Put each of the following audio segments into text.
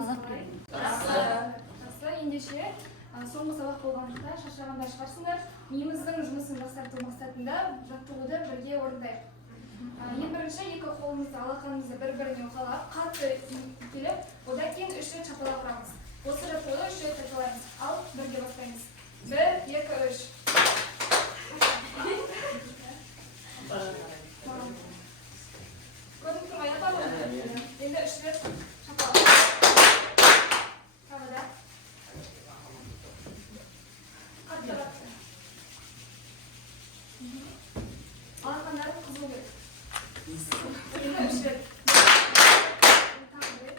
Жақсы, ендеше соңғы сабақ болғандықтан шаршағандар шығарсыңдар. Миымыздың жұмысын жақсарту мақсатында жаттығуды бірге орындайық. Ең бірінші екі қолымызды алақанымызды бір-біріне уқалап, қатты иіскелеп, одан кейін 3 рет шапалақ ұрамыз. Осы жаттығуды 3 рет қайталаймыз. Ал бірге бастаймыз. 1, 2, 3. Көрініп тұрмайды ма? Енді 3 рет шапалақ. Тағы да. Қатты. Алақандарын қызу керек. Енді 3 рет. Тағы бір рет.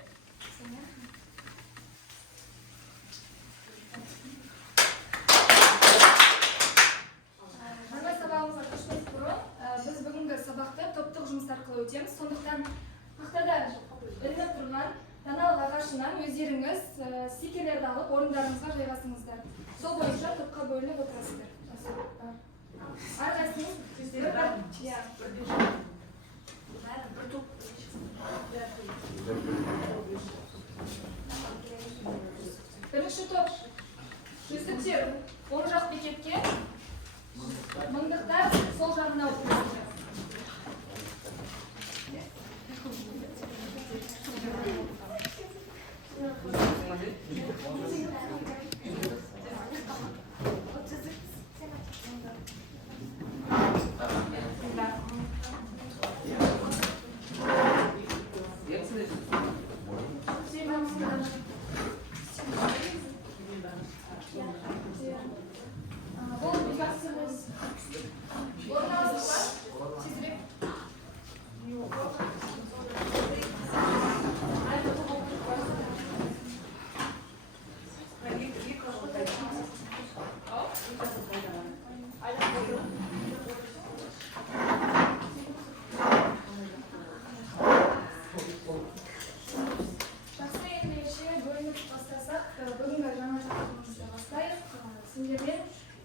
Жаңа сабағымызға көшпес бұрын біз бүгінгі сабақты топтық жұмыс арқылы өтеміз. Сондықтан тақтада ілініп тұрған даналық ағашынан өздеріңіз стикерлерді алып орындарыңызға жайғасыңыздар. Сол бойынша топқа бөлініп отырасыздар. Әрқайсыңыз бірінші топ жүздіктер оң жақ бекетке, мыңдықтар сол жағына отырасыздар.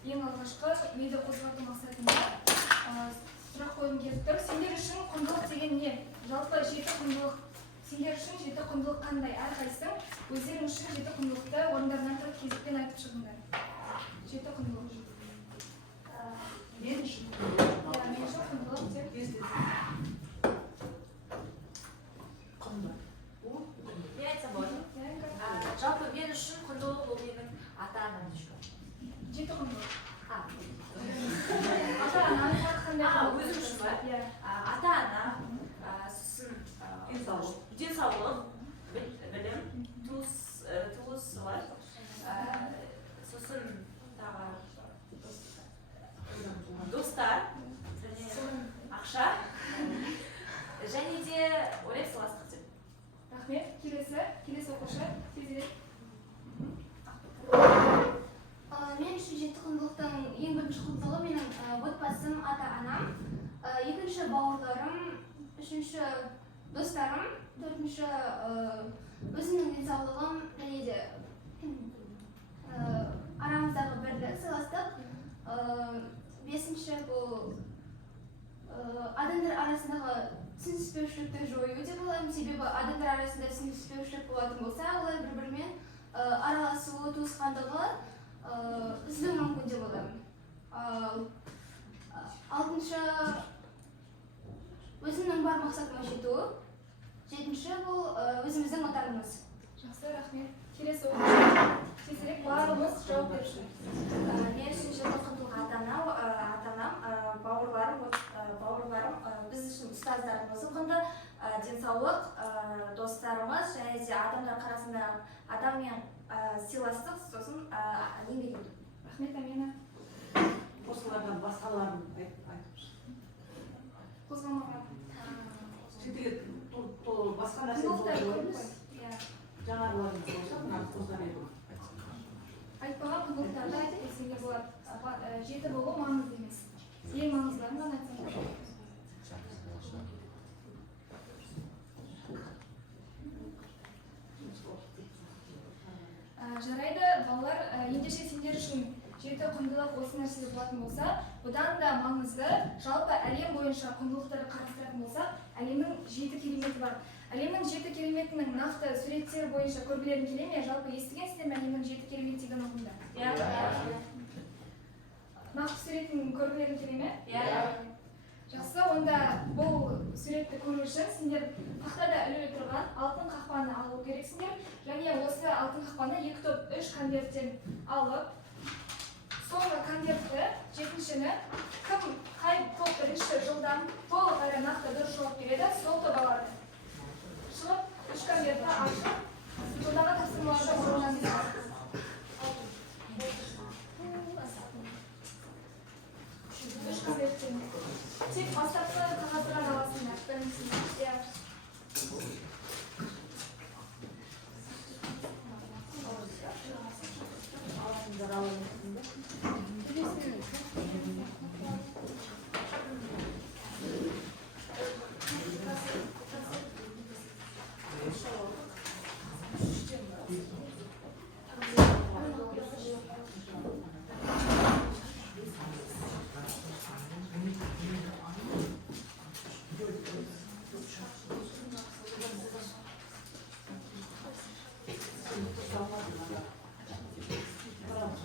Ең алғашқы миды қозғалту мақсатында сұрақ қойғым келіп тұр. Сендер үшін құндылық деген не? Жалпы жеті құндылық. Сендер үшін жеті құндылық қандай? Әрқайсың өздерің үшін жеті құндылықты орындарынан тұрып кезекпен айтып шығыңдар. Жеті құндылық. Мен үшін құндылық деп. Мен айтсам болады. Жалпы мен үшін құндылық ол менің ата-анам үшін. Жеті құндылық. Өзім үшін ба? Ата-ана, денсаулық, білім, туыс бар. Сосын достар, ақша, және де ойлап сыйластық деп. Рахмет. Келесі оқушы. Мен үшін жеті құндылықтың ең бірінші құндылығы менің отбасым, ата-анам, екінші бауырларым, үшінші достарым, төртінші өзімнің денсаулығым, және де арамыздағы бірлік, сыйластық, бесінші бұл адамдар арасындағы түсініспеушілікті жою деп ойлаймын. Себебі адамдар арасында түсініспеушілік болатын болса, олар бір-бірімен араласуы, туысқандығы үзілуі мүмкін деп ойлаймын. Алтыншы өзімнің бар мақсатыма жету. Жетінші бұл өзіміздің отанымыз. Жақсы, рахмет. Келесі оқушы. Тезірек барлығымыз жауап беруші. Мен үшін жеті құндылық ата-анам, бауырларым, біз үшін ұстаздарымыз құнды, денсаулық, достарымыз, және де адамдар арасында адаммен сыйластық, сосын еңбек ету. Рахмет, Амина. Осылардан басқаларын айтып Қозғалмаған. басқа нәрсе жаңағыларын болса, мынаны қозғамайды. Айтпаған құндылықтарды айтып кетсеңдер болады. Жеті болу маңызды емес. Ең маңыздыларын ғана айтсаңдар. Жарайды, балалар, ендеше сендер үшін жеті құндылық осы нәрседе болатын болса, бұдан да маңызды жалпы әлем бойынша құндылықтарды қарастыратын болса, әлемнің жеті кереметі бар. Әлемнің 7 кереметінің нақты суреттері бойынша көргілерің келе ме? Жалпы естігенсіздер ме әлемнің 7 керемет деген ұғымды? Нақты суретін көргілерің келе ме? Жақсы, онда бұл суретті көру үшін сендер тақтада ілулі тұрған алтын қақпаны алу керексіңдер. Және осы алтын қақпаны 2 топ 3 конверттен алып, соңғы конвертті жетіншіні кім қай топ бірінші жылдан толық әрі нақты дұрыс жауап береді, сол топ алады. Шығып, 3 конвертті ашып, жылдағы тапсырмаларды орындаңыздар. Үш конверттен. Тек бастапқы қағаздан аласыңдар.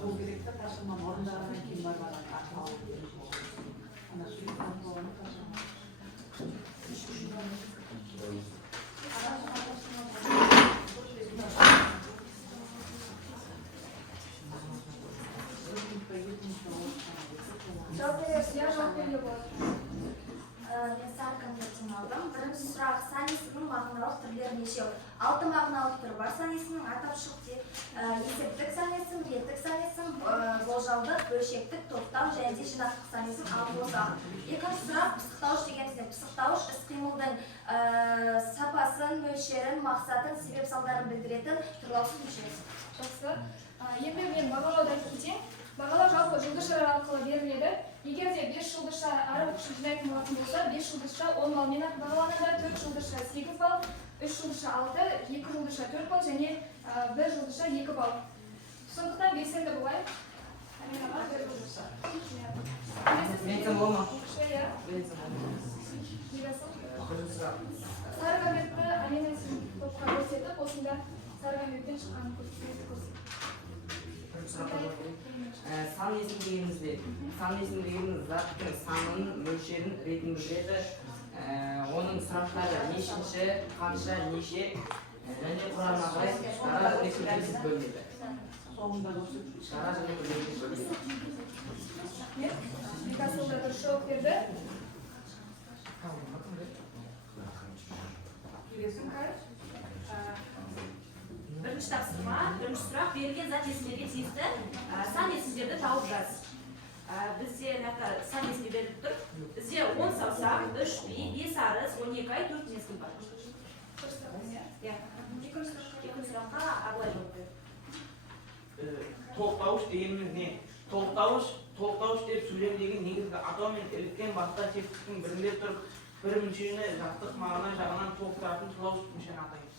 Сол керек та ташылмам орындағаннан кейін бармаған алып ана суретті болғаны ташылмам. Жауап бересіз, я жауап беруге болады. Мен сары конверттен алдым. Бірінші сұрақ, сан есімнің мағыналық түрлері нешеу? 6 мағыналық түрі бар сан есімнің: атапшық есептік сан есім, реттік сан есім, болжалдық, бөлшектік, топтау және де жинақтық сан есім. Ал болса, екінші сұрақ, пысықтауыш дегенде, пысықтауыш іс-қимылдың сапасын, мөлшерін, мақсатын, себеп салдарын білдіретін түрлаусыз мүшесі. Жақсы. Енді мен бағалаудан кетейін. Бағалау жалпы жұлдызшалар арқылы беріледі. Егер де 5 жұлдызша ары оқушыны жинайтын болатын болса, 5 жұлдызша 10 балмен бағаланады, 4 жұлдызша 8 бал, 3 жұлдызша 6, 2 жұлдызша 4 бал және 1 жұлдызша 2 бал. Сондықтан белсенді болайық. Белсенді болма. Сары конвертті Алина сен топқа көрсетіп, осында сары конверттен шыққанын көрсетіп. Сан есім дегеніміз заттың санын, мөлшерін, ретін білдіреді. Оның сұрақтары нешінші, қанша, неше және құрамына қарай шара және көбейтіп бөлінеді. Соңында көрсетіп. Шара және көбейтіп бөлінеді. Бекасылда дұрыс жауап берді. Бірінші тапсырма, бірінші сұрақ: берілген зат есімдерге тиісті сан есімдерді тауып жаз. Бізде сан есімдер беріліп тұр. Бізде 10 саусақ, 3 би, 5 арыз, 12 ай, 4 мезгіл бар. Екінші сұраққа Абылай жауап берді. Тоқтауыш дегеніміз не? Тоқтауыш деп сөйлем деген негізгі атау мен іліккен басқа тектіктің бірінде тұрып, бір мүшені жақтық мағына жағынан тоқтыратын тұрлауыш мүшені атаймыз.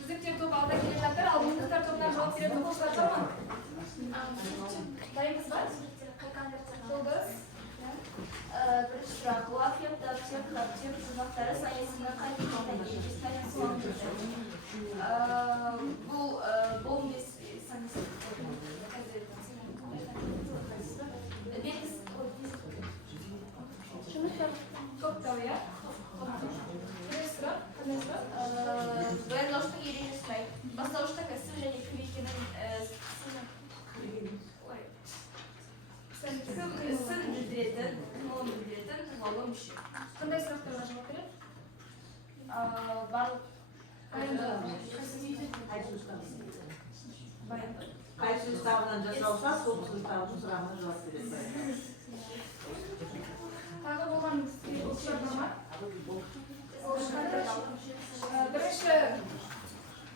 Жүздіктер топ алда келе жатыр, ал мыңдықтар тобынан жауап беретін оқушылар бар ма? Дайынбыз ба? Жолдыз. Бірінші сұрақ, лафия, таптер, таптер, жұрнақтары сан есімнің қай түрінде ережесіне суалып бұл 15 сан есім. Топтау, я? Келесі сұрақ, қандай сұрақ? Баяндауыштың ережесін айт. Бастауышта кәсіп және кім екенін Сын білдіретін, қимылын білдіретін тұлғалы мүше. қандай сұрақтарға жауап береді? Барлық Қай суставынан жасалса, сол суставының сұрағына жауап береді. Тағы болған оқушылар бар ма? Бірінші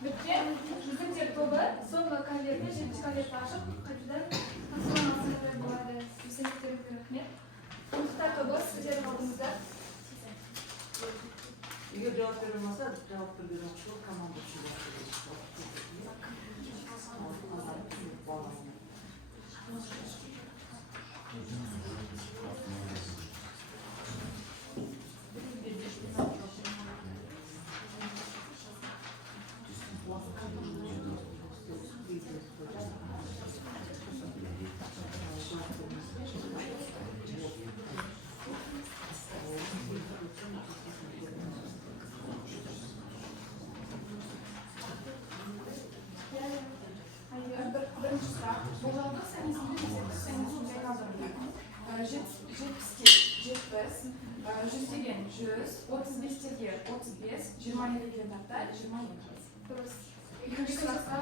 біткен жүздіктер тобы соңғы конвертті, 7 конвертті ашып, қайтадан тапсырмалар болады. Белсенділіктеріңізге рахмет. Мыңдықтар тобы сіздер алдыңызда. Егер жауап бере алмаса, жауап берген оқушылар команда жетпіске 70, 100-деген 100, 35-терге 35, 27-ге тарта 27. Дұрыс. Екінші сұраққа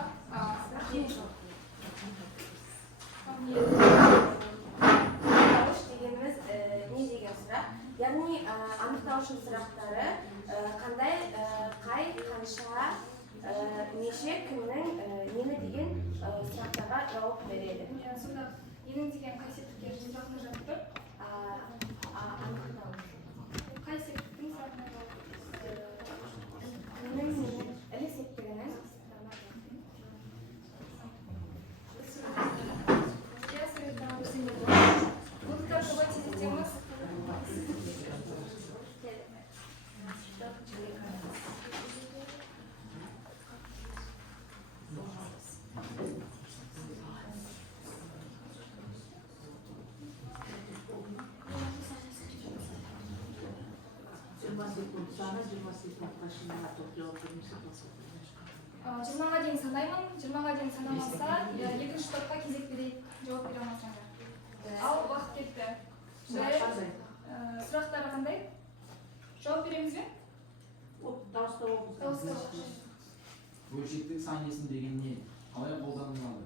Анықтауыш дегеніміз не деген сұрақ? Яғни анықтауышын сұрақтары қандай, қай, қанша, неше, кімнің, нені деген сұрақтарға жауап береді. Сонда ненің деген қай септікке сұрағына жауап тұр? Анықтауыш. Қай септіктің сұрағына жауап тұр? Ненің, ілік септігінің. Я советую Русине. Вот как давайте сделаем. Жиырма секунд саны, 20 секундқа шейін жауап бермесе болады. 20-ға дейін санаймын. 20-ға дейін санамаса, екінші топқа кезек берейік. Жауап бере алмасаңдар. Ал уақыт кетті. Сұрақтары қандай? Жауап береміз бе? Дауыстау оқыңыз. Дауыстау. Бөлшектік сан есім деген не? Қалай қолданылады?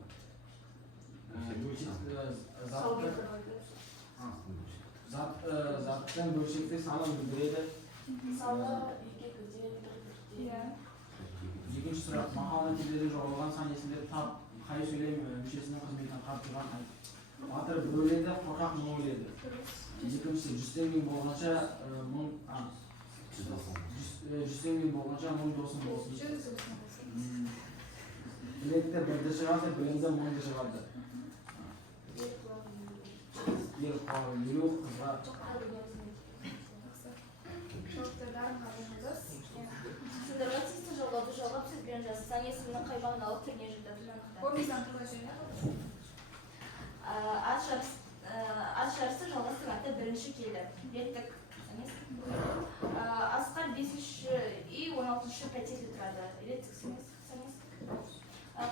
Заттың бөлшектік санын білдіреді. Иә. Екінші сұрақ, мақал мәтелдерде жоғалған сан есімдер тап, қай сөйлем мүшесінің қызметін қамтыған батыр бөледі, қорқақ мың өледі. Екіншісі, 100-тен мың болғанша мың досың болсын. Білекті бірді шығарды, білімді мыңды шығарды. Ер елу қызға. Сіздерге тиісті жолдауды жолдап сөзбен жазылсан есімнің қай мағыналық түріне жататынын анықтаңыз. Көрмейсің приложение. Ат жарысы жалғастырғанда бірінші келді. Реттік. Асқар 5-ші үй 16-шы пәтерде тұрады. Реттік санайсыз.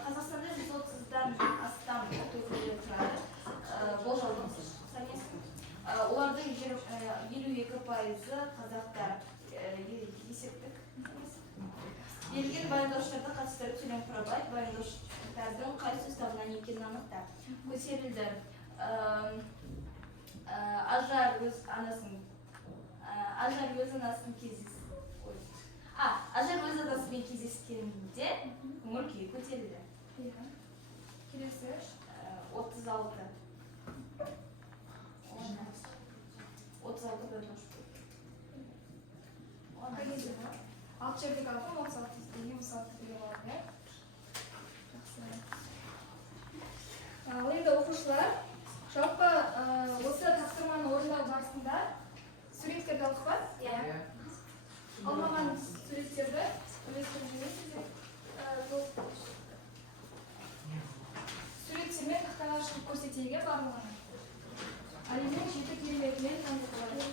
Қазақстанда 130-дан астам ұлт өкілдері тұрады. Болжалдық санайсыз. Олардың 52% қазақтар. Есептік. Берілген баяндаушыларды қатыстырып сөйлем құрабайды. Баяндауштардың қай сөз табынан екенін анықта. Көтерілді. Ажар өз анасымен кездескенде көңіл күйі көтерілді. Келесі. 36 бөлініш. Alt жердегі алғым 36 істеге 36 беріп алады, иә? Жақсы. Енді оқушылар, жалпы осы тапсырманы орындау барысында суреттерді алдық па? Иә. Алмаған суреттерді үлестіріп жібересіздер. Суреттермен тақтаға шығып көрсетейік барлығын. Әлемнің 7 кереметімен таныстырады.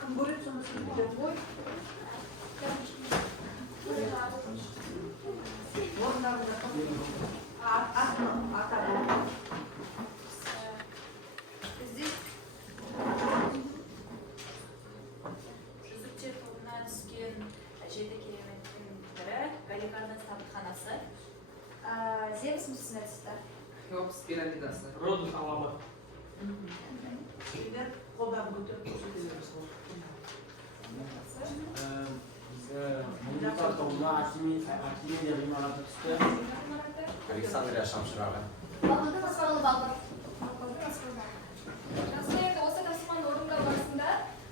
Кім көреді соны сөйлейді ғой? Орындағында атады. Жүзіктер тобына түскен 7 кереметтің бірі Галикардан сабытханасы. Земс мүсіне түсті. Хеопс пирамидасы. Родос алабы. Егер қолдарын көтеріп көрсетелеріңіз. Музыка тобына Артемия ғимараты түсті. Александрия Шамшырағы. Бағылдың асқалы бағыл. Жақсы, енді осы тапсырманы орындау барысында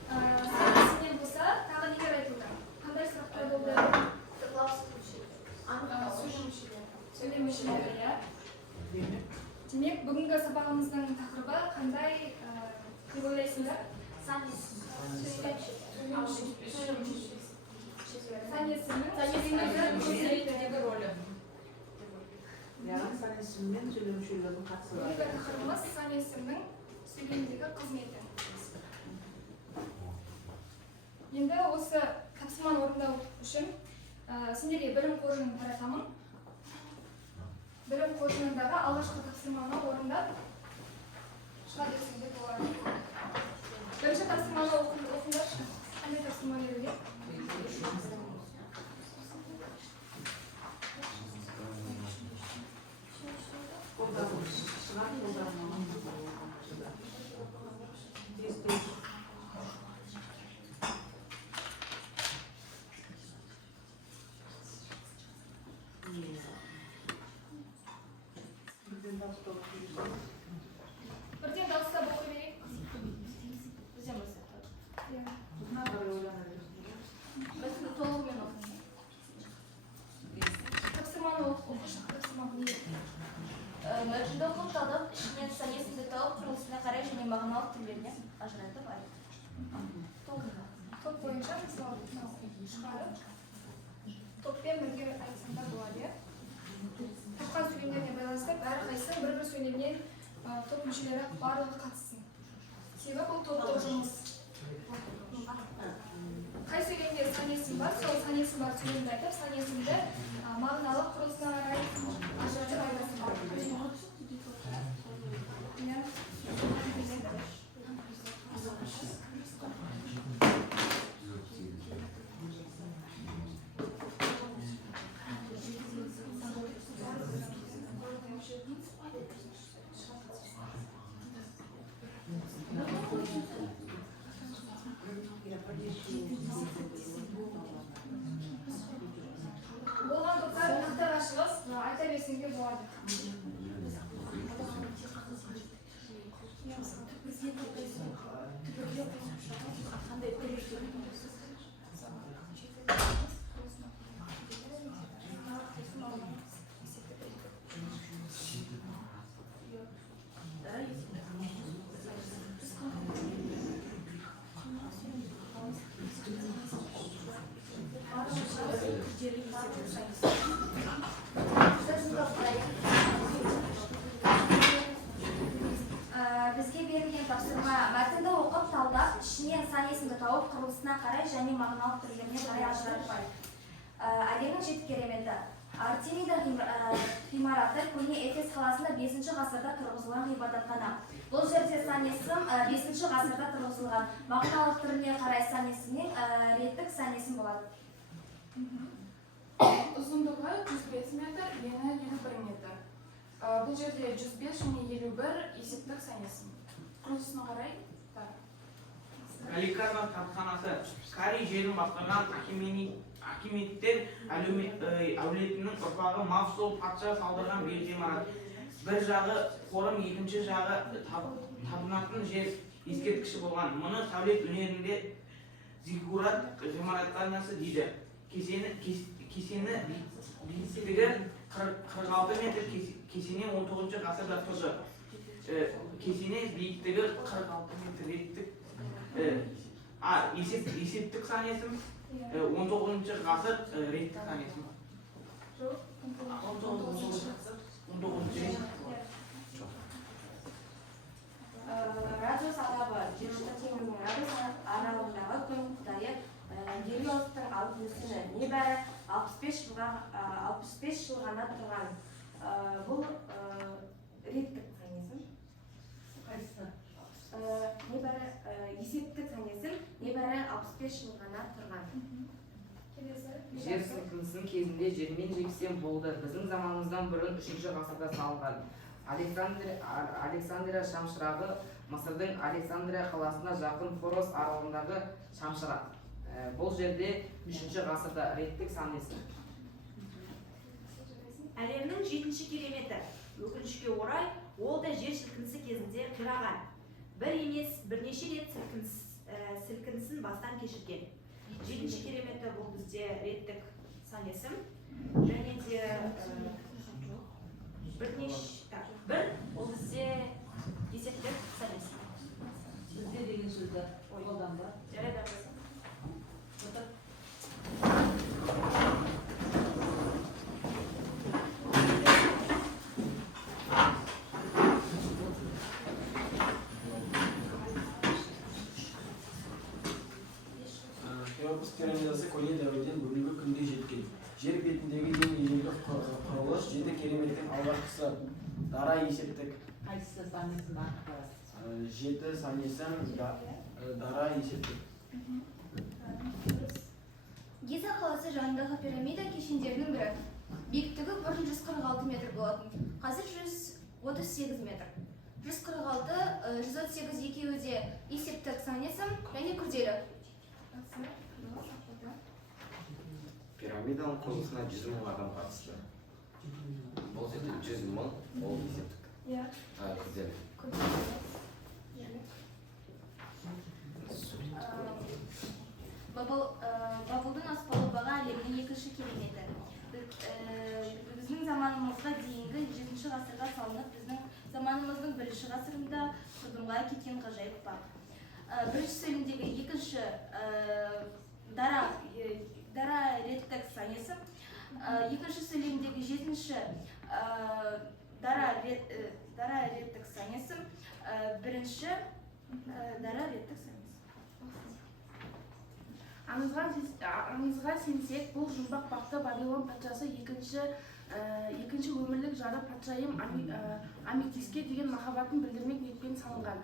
сәйкесінен болса, тағы нелер айтылды? Қандай сұрақтар болды? Сөйлем мүшелері, иә? Демек, бүгінгі сабағымыздың тақырыбы қандай деп ойлайсыңдар? сан есім. сан есімнің Сөйлемдегі рөлі. яғни сан есім мен сөйлемшілердің қатысы бар. бүгінгі тақырыбымыз сан есімнің сөйлемдегі қызметі. Енді осы тапсырманы орындау үшін сендерге білім қоржынын таратамын. Білім қоржынындағы алғашқы тапсырманы орындап шыға берсеңдер болады. Бірінші тапсырманы оқыңдаршы. Қандай тапсырма берілген? Бірден дауыстап оқи берейік. Бізден бастап. Иә. Біз толығымен оқимыз. Тапсырманы оқышы. Тапсырма не? Мәтінді оқып талдап, ішінен сан есімді тауып, құрылысына қарай және мағыналық түрлеріне ажыратып айтты. Топ бойынша мысалы шығарып топпен бірге айтсаңдар болады, иә? Тапқан сөйлемдеріне байланысты әрқайсысы бір-бір сөйлемнен топ мүшелері барлығы қатыссын. Себебі бұл топтық жұмыс. Қай сөйлемде сан есім бар, сол сан есім бар сөйлемді айтып, сан есімді мағыналық құрылысына қарай ажыратып айтасыңдар. Иә. Болған топтар тақтаға шығыз, айта берсеңде болады. Бізге берілген тапсырма мәтінді оқып талдап, ішінен сан есімді тауып, құрылысына қарай және мағыналық түрлеріне қарай ажыратып айтты. Әлемнің жеті кереметі. Артемида ғимараты көне Эфес қаласында 5 ғасырда тұрғызылған ғибадатхана. Бұл жерде сан есім 5 ғасырда тұрғызылған. Мағыналық түріне қарай сан есімнен реттік сан есім болады. Ұзындығы 105 метр, ені 51 метр. Бұл жерде 105 және 51 есептік сан есім. Құрылысына қарай. Галикарна кітапханасы Кари жерін басқарған Акиметтер әулетінің ұрпағы Мавсул патша салдырған бір ғимарат. Бір жағы қорым, екінші жағы табынатын жер ескерткіші болған. Мұны сәулет өнерінде зиггурат ғимараттарнасы дейді. Кесені биіктігі 46 метр, кесене 19 ғасырда тұрды. Кесене биіктігі 46 метр реттік. Есептік сан есім 19 ғасыр реттік сан есім. 19 Радиус алабы, жерші теңізінің радиус аралығындағы күн құдайы Гелиостың алып мүсіні небәрі 65 жыл ғана тұрған. Бұл реттік сан есім. Небәрі есептік сан есім небәрі 65 жыл ғана тұрған. Жер сілкінісінің кезінде жермен жексен болды. Біздің заманымыздан бұрын 3 ғасырда салынған. Александрия шамшырағы Мысырдың Александрия қаласына жақын Форос аралығындағы шамшырақ. Бұл жерде 3 ғасырда реттік сан есім. Әлемнің 7-ші кереметі. Өкінішке орай, ол да жер сілкінісі кезінде қираған. Бір емес, бірнеше рет сілкінісін бастан кешірген. 7-ші кереметі бұл бізде реттік сан есім. Және де бір ол бізде есептік сан есім. Бізде деген сөзді. Ой, жер бетіндегі ең ежелгі құрылыс 7 кереметтің алғашқысы дара есептік Қайсысы сан есімді анықтайсыз? 7 сан есім дара есептік. Гиза қаласы жанындағы пирамида кешендерінің бірі. Биіктігі 146 метр болатын. Қазір 138 метр. 146, 138 екеуі де есептік сан есім және күрделі. Пирамиданың құрылысына 100 мың адам қатысты. Бұл жерде 100 мың ол есептік. Күрделі. Бабылдың аспалы баға әлемнің екінші кереметі. Біздің заманымызға дейінгі 7 ғасырға салынып, біздің заманымыздың 1 ғасырында құрдымға кеткен ғажайып бақ. Бірінші сөйлемдегі екінші дара реттік сан есім, екінші сөйлемдегі 7-ші дара реттік сан есім, бірінші дара реттік сан есім. Аңызға сенсек, бұл жұмбақ бақты Вавилон патшасы екінші өмірлік жары патшайым Аметиске деген махаббатын білдірмек ниетпен салынған.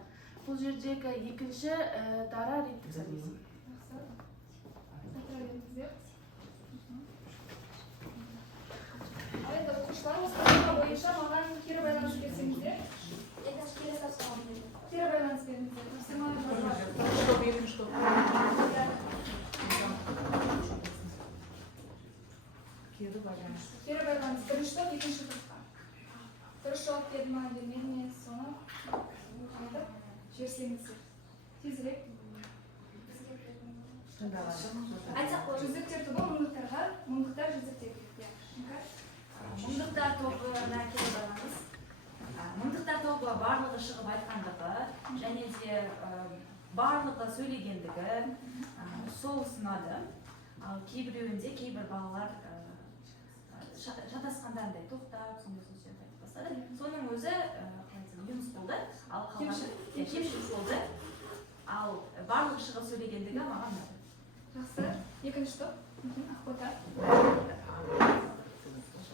Бұл жердегі екінші дара реттік сан есім. Енді оқушыларымыз тақырыбы бойынша маған кері байланыс берсеңіздер. Кері байланыс беріңіздер. Тапсырма жазылады. Кері байланыс бірінші топ, екінші топқа. Дұрыс жауап берді ма, бермеді ме, соны айтып жіберсеңіздер. Тезірек. Айтсақ болады. Жүздіктер тобы мұңдықтарға, мұңдықтар жүздіктер. Мұңдықтар тобына келе барамыз. Мұңдықтар тобы барлығы шығып айтқандығы және де барлығы сөйлегендігі сол сынады. Ал кейбіреуінде кейбір балалар шатасқандағыдай тоқтап, сондай сөздерді айтып бастады. Соның өзі жұмыс болды, ал қалғаны кемшілік болды. Ал барлығы шығып сөйлегендігі маған ұнады. Жақсы. Екінші топ. Ақбота.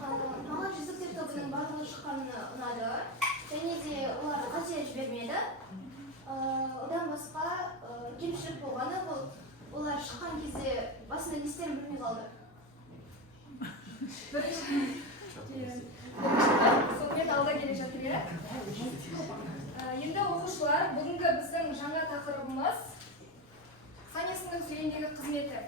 Маған жүзіктер тобының барлығы шыққаны ұнады. Және де олар қате жібермеді. Одан басқа кемшілік болғаны бұл олар шыққан кезде басында не істерін білмей қалды. Сонымен алда келе жатыр, иә? Енді оқушылар, бүгінгі біздің жаңа тақырыбымыз сан есімнің сөйлемдегі қызметі.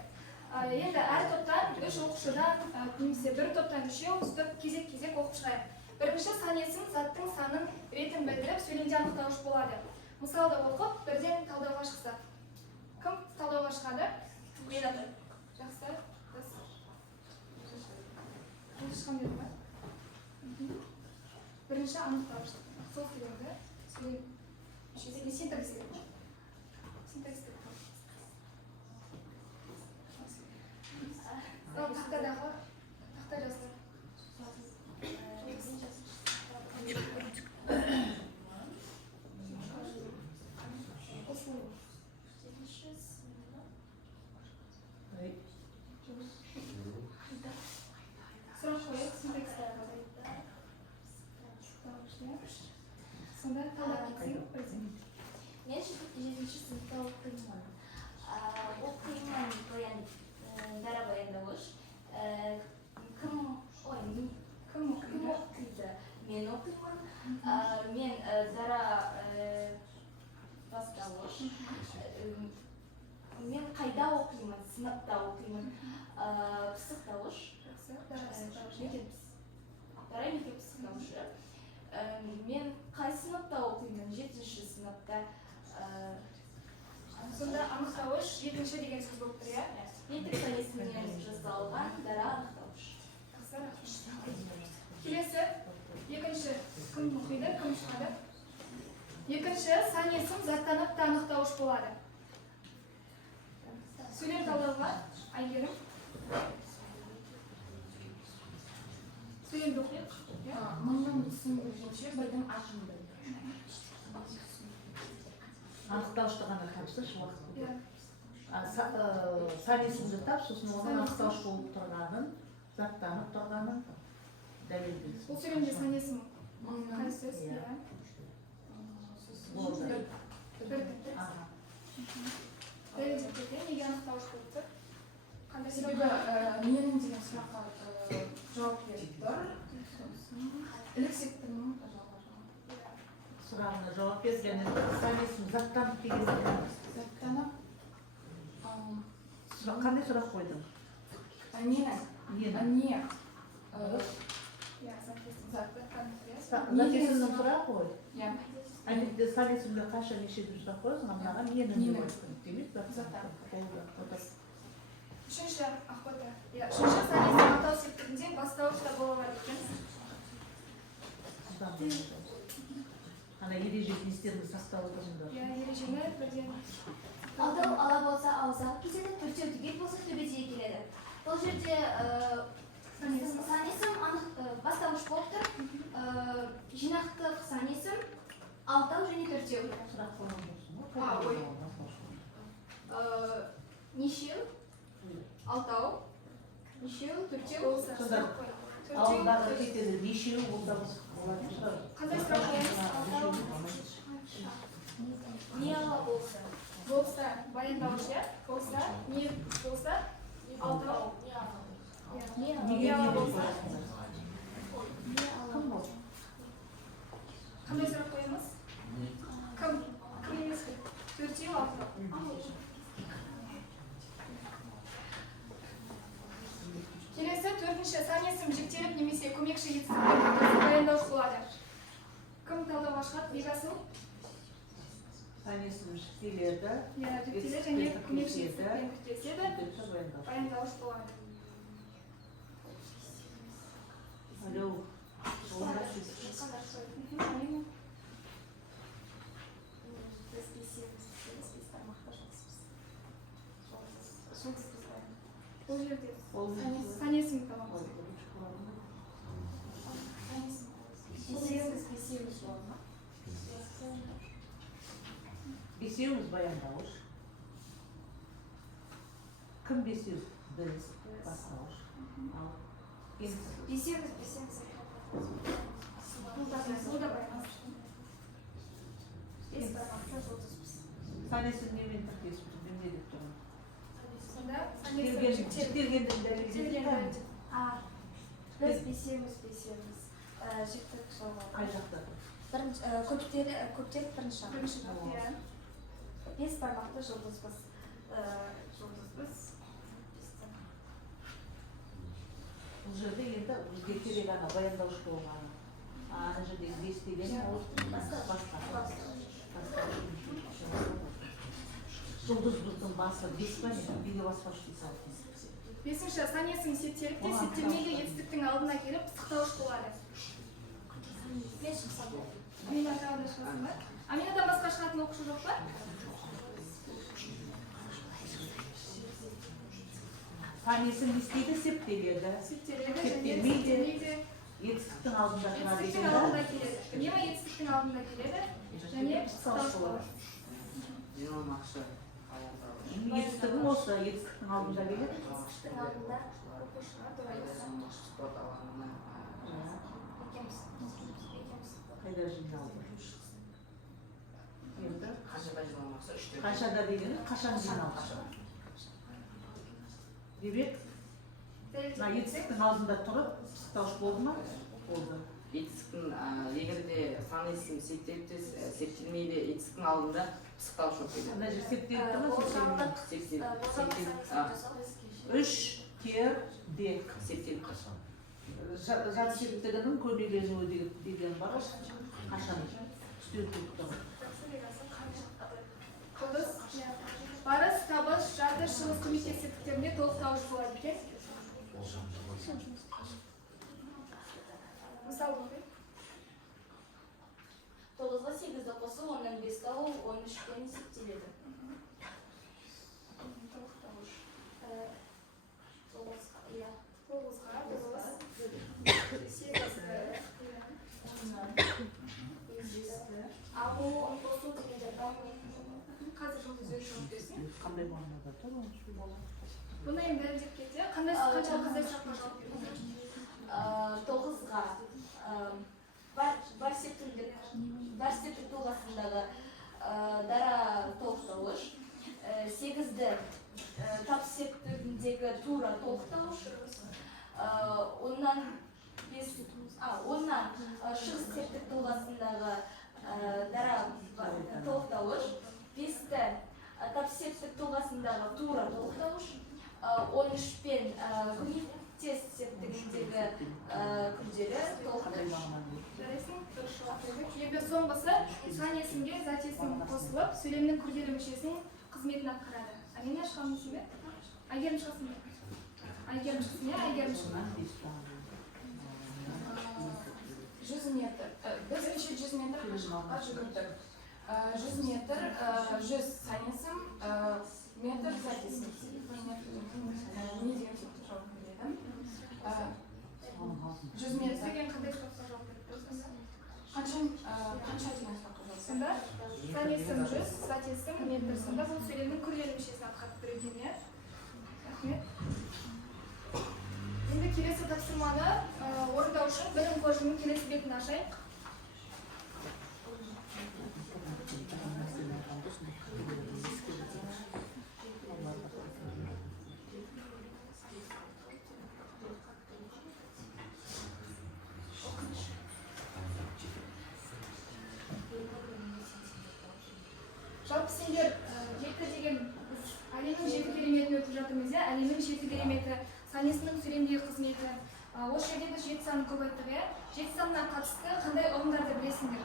Енді әр топтан 3 оқушыдан, немесе бір топтан 3-еу үздік кезек-кезек оқып шығайық. Бірінші сан есім заттың санын ретін білдіріп, сөйлемде анықтауыш болады. Мысалды оқып, бірден талдауға шықсақ. Кім талдауға шығады? Мен атым. Жақсы. Ешқам берді ма? Бірінші анықтауыш. Сол сөйлемді. Сөйлем. Синтаксис керек. Синтаксис керек. Тақтадағы тақта жазды. Сұрақ қойып, синтаксисті сонда талап кетсең, бірден. Мен 7-ші сыныпта оқимын. Оқимын дара баяндауыш. Кім оқиды? Мен оқимын. Мен дара бастауыш. Мен қайда оқимын? Сыныпта оқимын. Пысықтауыш. Дара мектеп пысықтауышы. Мен қай сыныпта оқимын? 7-ші сыныпта. Сонда анықтауыш 7-ші деген сөз болып тұр, иә? Реттік сан есімінен жасалған дара анықтауыш. Келесі, екінші кім оқиды, кім шығады? Екінші сан есім заттанып анықтауыш болады. Сөйлем талдауға, Айгерім. Сөйлемді оқиық. Мыңның түсінгіш бірдің ашынды. Анықтауышты ғана қамсыш уақыт. Сан есімді тап, сосын оның анықтауыш болып тұрғанын заттанып тұрғаны дәлелденсін. бұл сөйлемде сан есім қай сөз? Иә. Иә. Болды. Бірді. Аха. Дәлелдеп берген, неге анықтауыш болып тұр? Қандай себебі сұрақ? менің деген сұраққа жауап беріп тұр. Іліксектің Сұрағына жауап берген сан есім заттанып деген заттанып қандай сұрақ қойдың? не Иә, заты конкрет. Зат есімнің сұрақ қой. иә Әдетте сан есімге қанша неше деп сұрақ қойсың, мынаға нені деп қойсың. Демек заттан. Үшінші ақпата. Үшінші сан есім атау септігінде бастауышта бола алады екен. Ана ережесін естеріңізге сақтап отырыңдар. Иә, ережені бірден. Алдау ала болса ауызға кетеді, төртеу түгел болса төбедегі келеді. Бұл жерде сан есім бастауыш болып тұр. Жинақтық сан есім алтау және төртеу. Сұрақ қойған болсын. ой. Нешеу, алтау, нешеу, төртеу. Болса, Сонда сұрақ қой. ауылдағы кетеді нешеу болса болады шығар. Қандай сұрақ қоямыз? Не ала болса. Болса, баяндауыш, иә? Болса, не болса, алтау. Неге Не ала не болса. Кім бол? Қандай сұрақ қоямыз? Кім емес пе? Төртеу, алтау. Келесі төртінші сан есім жіктеліп немесе көмекші етістікпен баяндауыш болады. Кім талдауға шығады? Бекасыл? Сан есім жіктеледі. Иә, жіктеледі және көмекші етістікпен тіркеседі. Баяндауыш болады. Алло. Бұл жерде Ол сан есім тамам. Бесеуіміз баяндауыш. Кім бесеу? Біз бастауыш. Ал Бесеуіміз. Бұл да баяндауыш. Бес бармақты жұлдызбыз. сан есім немен тіркесіп не деп тұрмын? Сонда сан есім жіктеліп. Жіктелгенді дәлелдеп. Біз бесеуміз. Жіктік жауап. Қай жақта? Көптер бірінші. Бірінші топ, иә. Бес бармақты жұлдызбыз. Бұл жерде енді бізге керек ана баяндауыш болғаны. Ана жердегі бес деген ол басқа. Жұлдызбыздың басы бес па не? Неге басқашы дей салдыңыз? Бесінші сан есім септелікте септелмейді етістіктің алдына келіп пысықтауыш болады. Амина тағы да шығасың ба? Аминадан басқа шығатын оқушы жоқ па? Сан есім не істейді? Септеледі. Септеледі және Септелмейді. септелмейді. Етістіктің алдында тұрады Етістіктің екен алдында да? келеді. Үнемі етістіктің алдында келеді және пысықтауыш болады. жиналмақшы Етістігім осы, етістіктің алдында келеді. Етістіктің алдында Оқушыға дұрыс. спорт алаңына Қайда жиналды? Енді қаншада жиналмақшы үштен қаншада дегені қашан жиналды? Демек, мына етістіктің алдында тұрып, пысықтауыш болды ма? Болды. етістіктің егер де сан есім септеліпті септелмейді етістіктің алдында пысықтауыш жоқ дейді Мына жер септеліпті ма? Үш кер дек. септеліп Жат септігінің көмейленуі деген бар. Қашан? Үстелтіп тұр. Қылыс, барыс, табыс, жаты, шығыс көмекте септіктерінде толықтауыш болады екен. Мысал болайық. 9-ға 8-ді қосу, 10-нан 5 тауы, 13-пен септеледі. Толықтауыш. 9-ға, иә. 9-ға, 8-ға, Ал бұл қосу деген жатау. қазір жұлдыз өз жауап берсін. Қандай мағынада тұр? Бұны енді дәлелдеп кетті. Қандай қанша қандай сұраққа жауап берді? толықтауыш. Оннан шығыс септік тұлғасындағы дара толықтауыш. 5-ті тап септік тұлғасындағы тура толықтауыш. 13-пен көмектес септігіндегі күрделі толықтауыш. Енді соңғысы сан есімге зат есім қосылып, сөйлемнің күрделі мүшесінің қызметін атқарады. Әмина шығамыз бе? Әйгерім шығасың бе? Әйгерім шығсын, иә, әйгерім шығсын. 100 метр. Біз неше 100 метр қашықтыққа жүгірдік. 100 метр, 100 сан есім, метр зат есім. Не деген сөзді жауап береді? 100 метр деген қандай сұраққа жауап береді? Қанша деген сұраққа жауап сонда? Сан есім 100, зат есім метр. Сонда бұл сөйлемнің күрделі мүшесін атқарып тұр екен, иә? Рахмет. Енді келесі тапсырманы орындау үшін білім көшінің келесі бетін ашайық. Жалпы сендер жеті деген әлемнің 7 кереметін өтіп жатырмыз, иә? Әлемнің 7 кереметі, сан есімнің сөйлемдегі қызметі. Осы жерде біз 7 санын көп айттық, иә? 7 санына қатысты қандай ұғымдарды білесіңдер?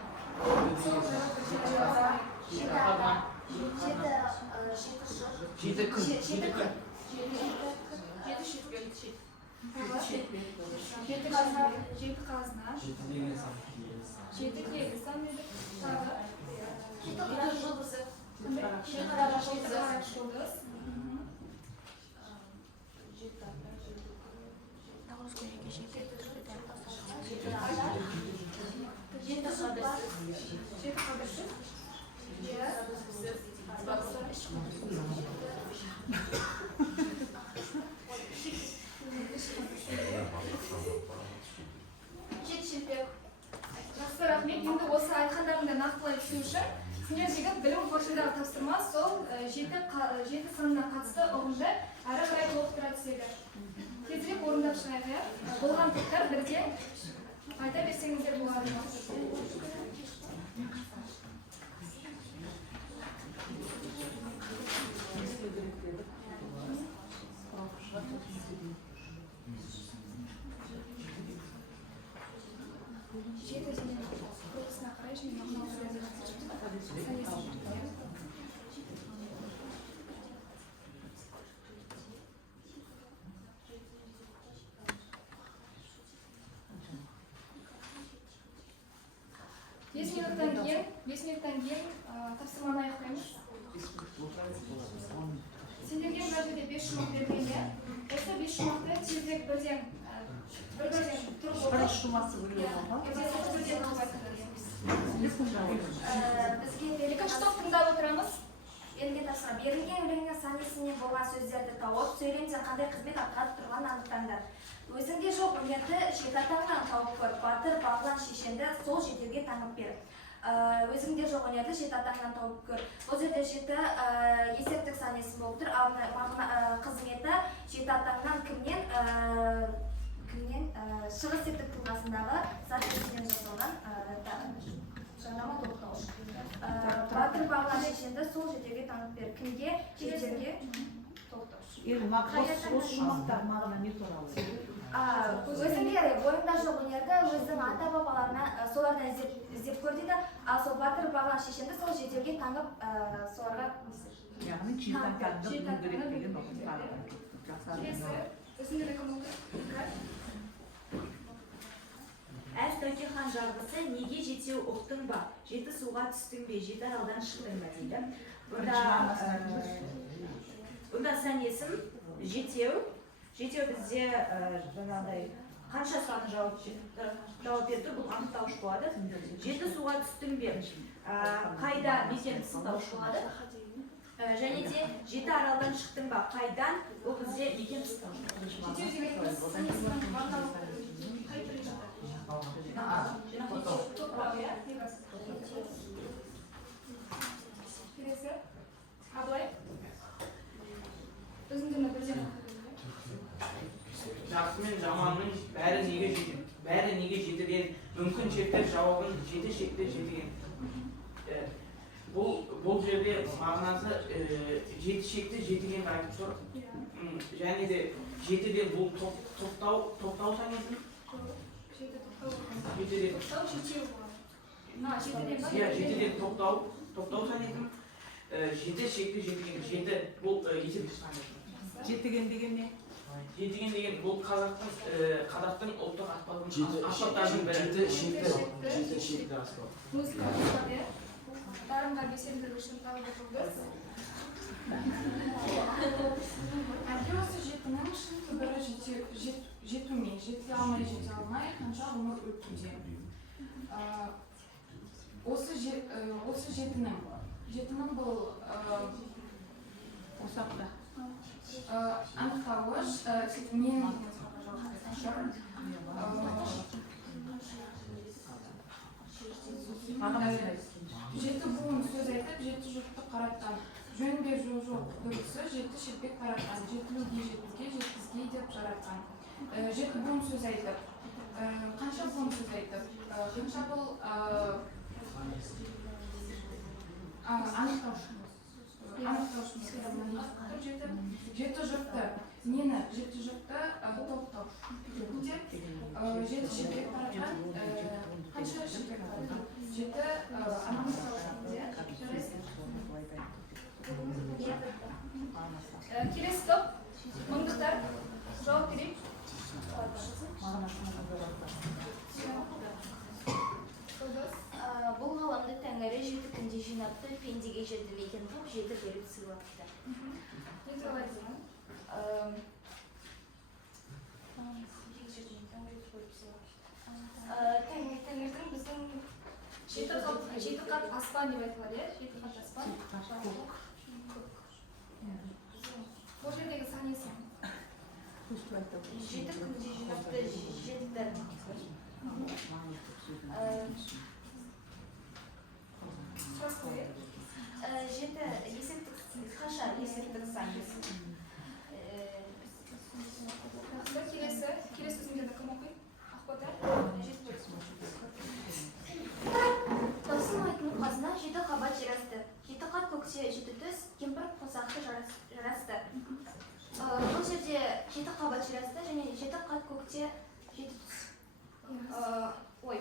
Жеті қазына, жеті киелі сан дедік, тағы жеті қараш жұлдызы. Жеті қараш жұлдыз. Жеті қадырсыз. Жеті шелпек. Жақсы, рахмет. Енді осы айтқандарыңды нақтылай түсу үшін сендердегі білім қоржындағы тапсырма сол жеті санына қатысты ұғымды әрі қарай толықтыра түседі. Тезірек орындап шығайық, иә? Болған топтар бірден айта берсеңіздер болады. Жеті деген құрылысына қарай және мағыналы бес минуттан кейін тапсырманы аяқтаймыз. Сендерге мына жерде 5 шумақ берілген. Осы 5 шумақты тезірек бірден тұрып оқып. Бірінші шумасы бөлінген ба? Екінші топ тыңдап отырамыз. Берілген тапсырма. Берілген өлеңнің сан есімінен болған сөздерді тауып, сөйлемде қандай қызмет атқарып тұрғанын анықтаңдар. Өзіңде жоқ өнерді жеті атаңнан тауып көр. Батыр, бағлан, шешенді сол жетерге таңып бер. Өзіңде жоқ өнерді жеті атаңнан тауып көр. Бұл жерде жеті есептік сан есім болып тұр. Ал қызметі жеті атаңнан кімнен шығыс септік тұлғасындағы зат есімнен жасалған жаңама толықтауыш. Батыр, бағлан, шешенді сол жетерге таңып бер. Кімге? Жетерге толықтауыш. Осы жұмақтар мағына не туралы? Өзіңде бойында жоқ өнерді өзің ата-бабаларына солардан іздеп көр дейді. Ал сол батыр, бағлан, шешенді сол жетерге таңып соларға Яғни жеті деген Әз тәуке хан жарғысы неге жетеу ұқтың ба? Жеті суға түстің бе? Жеті аралдан шықтың ба дейді. Бұнда сан есім жетеу. Жетеу бізде жаңағыдай қанша саны жауап берді, бұл анықтауыш болады. Жеті суға түстің бе? Қайда мекен сылтауыш болады. Және де жеті аралдан шықтың ба? Қайдан? Бұл бізде мекен сылтауыш болады. Келесі. Абылай. Өзіңді бірден бәрі неге жетіден мүмкін шектер жауабын жеті шекті жетіген. Бұл жерде мағынасы жеті шекті жетігенді айтып тұр. Және де жетіден бұл тоқтау санеsin. Жетіден тоқтау санеsin. Жеті шекті жетіген. Жеті бұл есептік санеsin. Жетіген деген не? Жетіген деген бұл қазақтың ұлттық аспаптарының бірі. Жеті шекті аспап. Музыка, дарынға белсенділігі үшін тағы бір жұлдыз. Әлде осы жетінің шын түбірі жетумен, жете алмай, қанша ғұмыр өтуде. Осы жетінің бұл Осақта. анықтауыш, мен жеті буын сөз айтып, жеті жұртты қаратқан. Жөн бе жоқ дұрысы, жеті шетпек таратқан. Жетілуге жетуге, жеткізге деп жаратқан. Жеті буын сөз айтып. Қанша буын сөз айтып? Қанша бұл анықтаушымыз. Жеті жұртты. Нені? Жеті жұртты топтау. Жеті шетпек таратқан. Қанша шетпек таратқан? Жеті келесі топ мыңдықтар жауап берейік. Бұл ғаламды тәңірі жеті күнде жинапты, пендеге жерділеген бұл жеті беріп сыйлапты. Не туралы айтылған? Тәңірдің біздің жеті қат аспан деп айтылады, иә? Жеті қат аспан. Бұл жердегі сан есім. жеті күнде жинапты, жетті. Сұрақ қойып. Жеті есептік, қанша есептік сан есім? Келесі сөзіңдерді кім оқиды? Ақбота? Тылсым айтын қазына жеті қабат жер асты. Жеті қат көкте жеті түс, кемпір қосақты жарасты. Бұл жерде жеті қабат жер асты және жеті қат көкте жеті түс. Ой,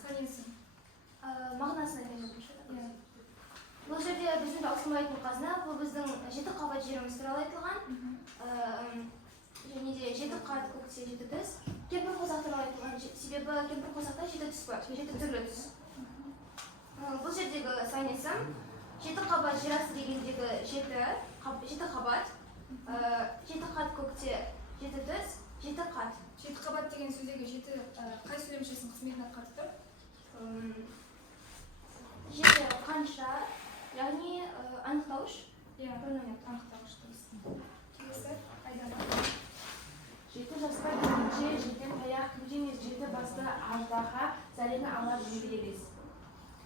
Сан есім. мағынасын айтайын. Бұл жерде біздің тылсым айтын қазына, бұл біздің жеті қабат жеріміз туралы айтылған. Және де жеті қат көкте жеті түс. Кемпір қосақ туралы айтылған, себебі кемпір қосақта жеті түс бар, жеті түрлі түс. Бұл жердегі сан есім жеті қабат жер асты дегендегі жеті қабат, жеті қат көкте жеті түс, жеті қат. Жеті қабат деген сөздегі жеті қай сөйлем мүшесінің қызметін атқарып тұр? Жеті қанша, яғни анықтауыш. Анықтауыш дұрыс. Келесі Айдана. Жеті жасқа келгенше жетен таяқ кімде емес, жеті басты аждаһа сәлемі алар жебелес.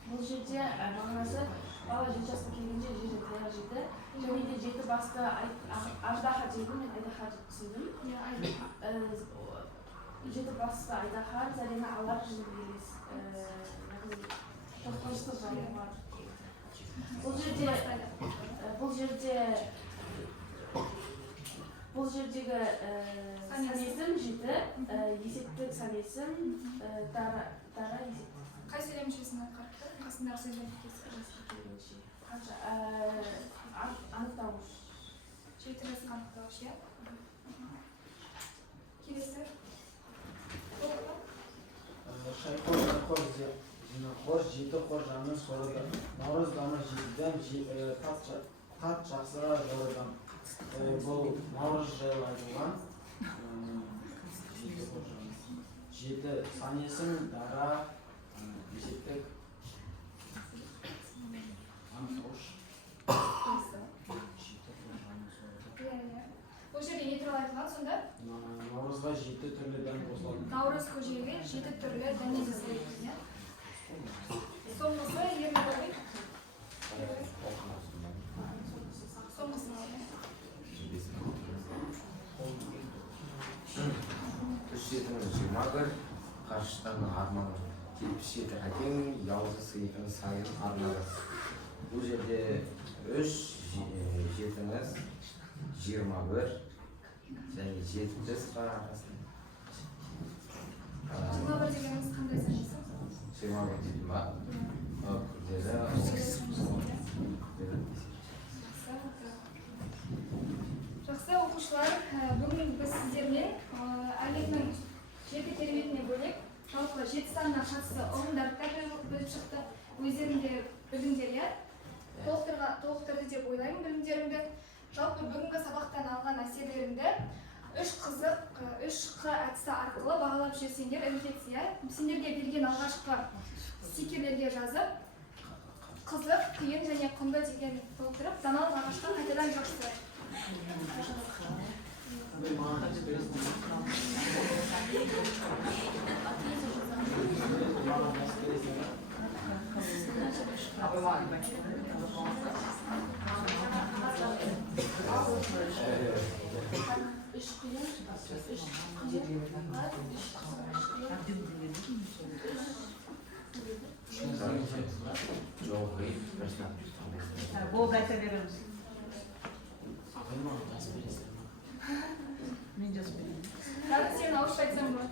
Бұл жерде мағынасы бала жеті жасқа келгенше жеті таяқ жеді. Және де жеті басты аждаһа дедім, мен айдаһа деп түсіндім. Жеті басты айдаһа сәлемі алар жебелес. Тоқтаусыз жайы бар. Бұл жердегі сан есім жеті, есептік сан есім дара есептік. Қай сөйлем мүшесін атқарып тұр? Қасындағы сөздерді келгенше. Қанша? Анықтауыш. Жеті жасқа анықтауыш, иә? Келесі. Шайқор жеті қор жанын сорыды. Наурыз дамы жетіден тат жақсыра жорыдан. Бұл наурыз жайлы айтылған. Жеті сан есім дара есептік анықтауыш. Бұл жерде не туралы айтылған сонда? Наурызға жеті түрлі дән қосылады. Наурыз көжеге жеті түрлі дән қосылады. Соңғысы ерлі қойып. Соңғысын алып. Түс жетінің 21, Қашықтан арманы 77 әкең, яузысы екен сайын арнаңыз. Бұл жерде 3, 7-іңіз, 21 және 7 сұрақ арасында. 21 дегеніміз қандай санайсың? 21 дейін ба? Күрделі. Жақсы оқушылар, бүгін біз сіздермен әлемнің 7 кереметіне бөлек жалпы 7 санына қатысты ұғымдарды біліп шықты. Өздеріңде білімдер, иә? Толықтырды деп ойлаймын білімдеріңді. Жалпы бүгінгі сабақтан алған әсерлеріңді 3 қызық, 3Қ әдісі арқылы бағалап жүрсеңдер, рефлексия. Сендерге берген алғашқы стикерлерге жазып, қызық, қиын және құнды деген толтырып, даналық ағашқа қайтадан жақсы. Болды айта береміз. Мен жазып берейін. Сен ауызша айтсаң болады.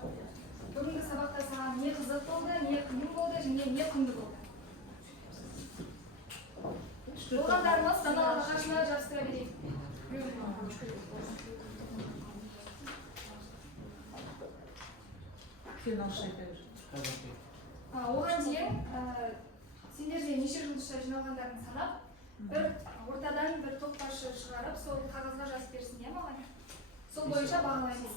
Бүгінгі сабақта саған не қызық болды, не қиын болды, және не құнды болды. Болғандарымыз даналық ағашына жабыстыра берейік. Сен ауызша айта бер. Оған дейін сендерде неше жұлдызша жиналғандарын санап, бір ортадан бір топташы шығарып, сол қағазға жазып берсін, иә маған? Сол бойынша бағалаймыз.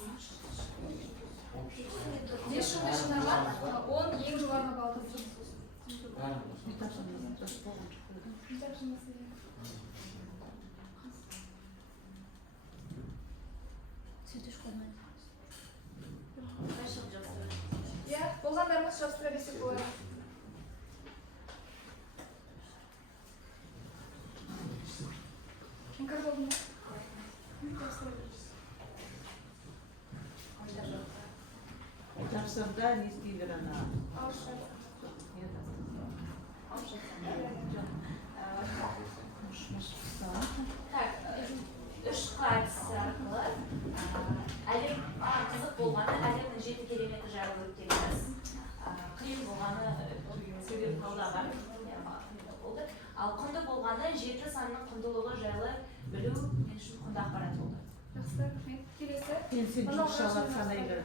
5 жұлдыз жинаған 10 ең жоғарғы балды жұлдыз. Иә, болғандарымыз жабыстыра берсек болады. Как удобно. Жапсырда не істейді ана? Ауызша. Так, 3Қ әдісі арқылы әлем қызық болғаны, әлемнің 7 кереметі жайлы өткеніміз. Қиын болғаны себеп талдаған болды. Ал құнды болғаны 7 санның құндылығы жайлы білу мен үшін құнды ақпарат болды. Жақсы, рахмет. Келесі. Сен жұлдызшалар санай бер.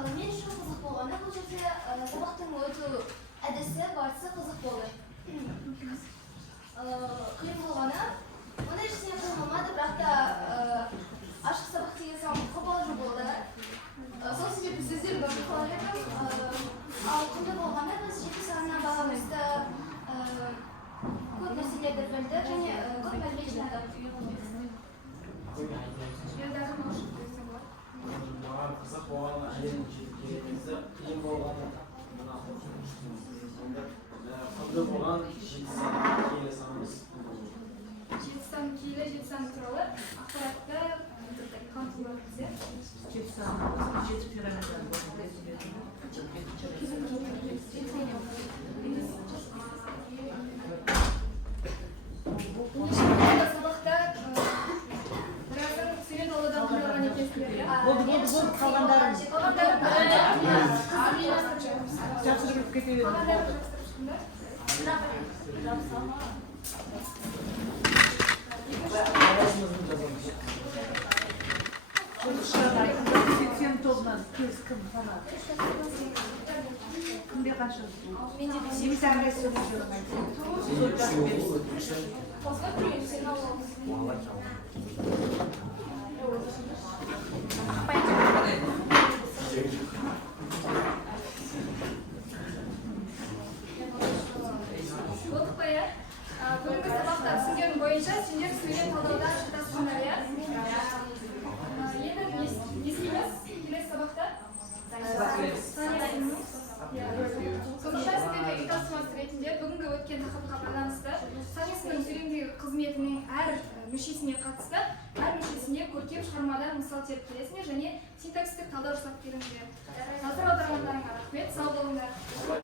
Мен үшін қызық болғаны бұл жерде сабақтың өту әдісі барысы қызық болды. Қиын болғаны ондай ештеңе қылмады, бірақ та ашық сабақ деген соң қобалжу болды. Сол себепті сөздерімді ұмытып едім. Ал құнды болғаны біз 7 санына бағамызды көп нәрселерді білдік және көп мәлімет жинадық. Маған қызық болған әлемнің 7 кереметі, қиын болған құнды болған 7 киелі санымыз. 7 сан киелі, 7 сан туралы ақпаратты қамтылады бізде. 7 санымыз, 7 пирамидадан Сабақта біразын сурет алудан қойған екенсіздер, иә? Болды, қалғандарын. Жапсырып кете берді. Сен тобынан кез кім санады? Кімде қанша? Менде Немесе әрқайсы сөйлеп жүріп Болдық па, иә? Бүгінгі сабақта түсінгенім бойынша сендер сурет талдауда шатасыңдар, иә? Енді не істейміз келесі сабақта? Сондықтан сіздерге үй тапсырмасы ретінде бүгінгі өткен тақырыпқа байланысты мүшесіне қатысты әр мүшесіне көркем шығармадан мысал теріп бересіңдер және синтаксистік талдау жасап беріңіздер. Назар аударғандарыңа рахмет, сау болыңдар.